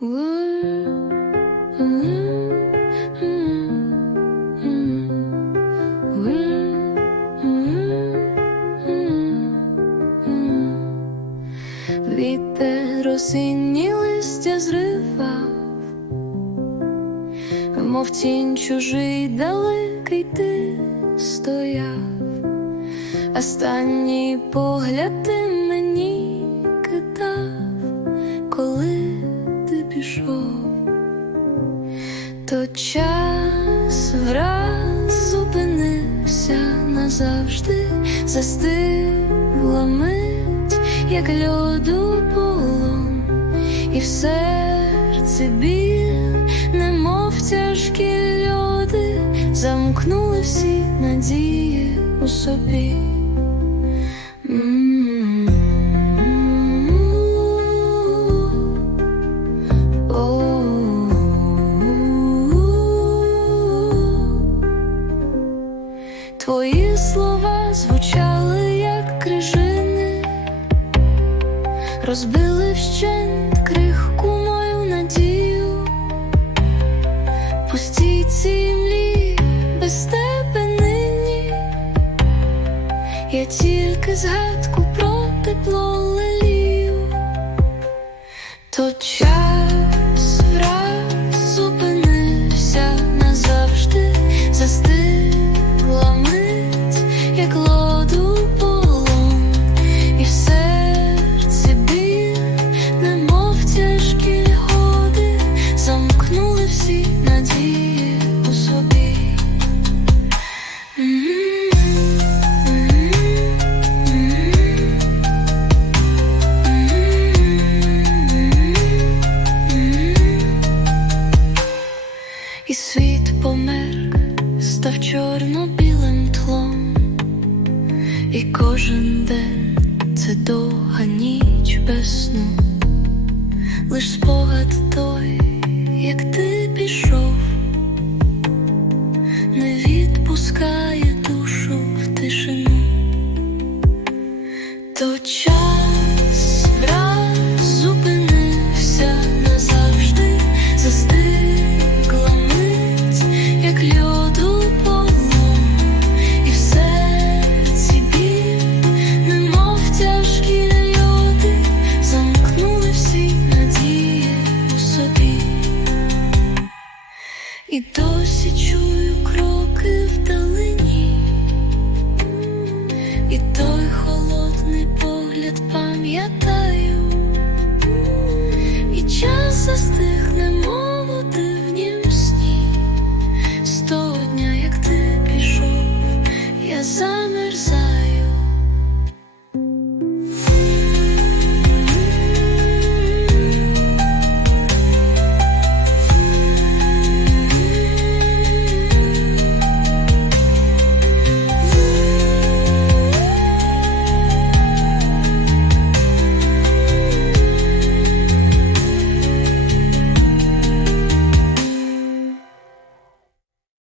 Вітер осінні листя зривав, мов тінь чужий далекий ти стояв, останній погляд ти мені то час враз зупинився назавжди, застигла мить, як льоду полон, і в серці біль, немов тяжкі льоди, замкнули всі надії у собі. Звучали, як крижини, розбили вщент крихку мою надію, пустій цій млі без тебе нині, я тільки згадку про тепло лелію, то час І світ померк, став чорно-білим тлом, і кожен день це довга ніч без сну, лиш спогад той, як ти пішов, не відпускає І досі чую кроки вдалині,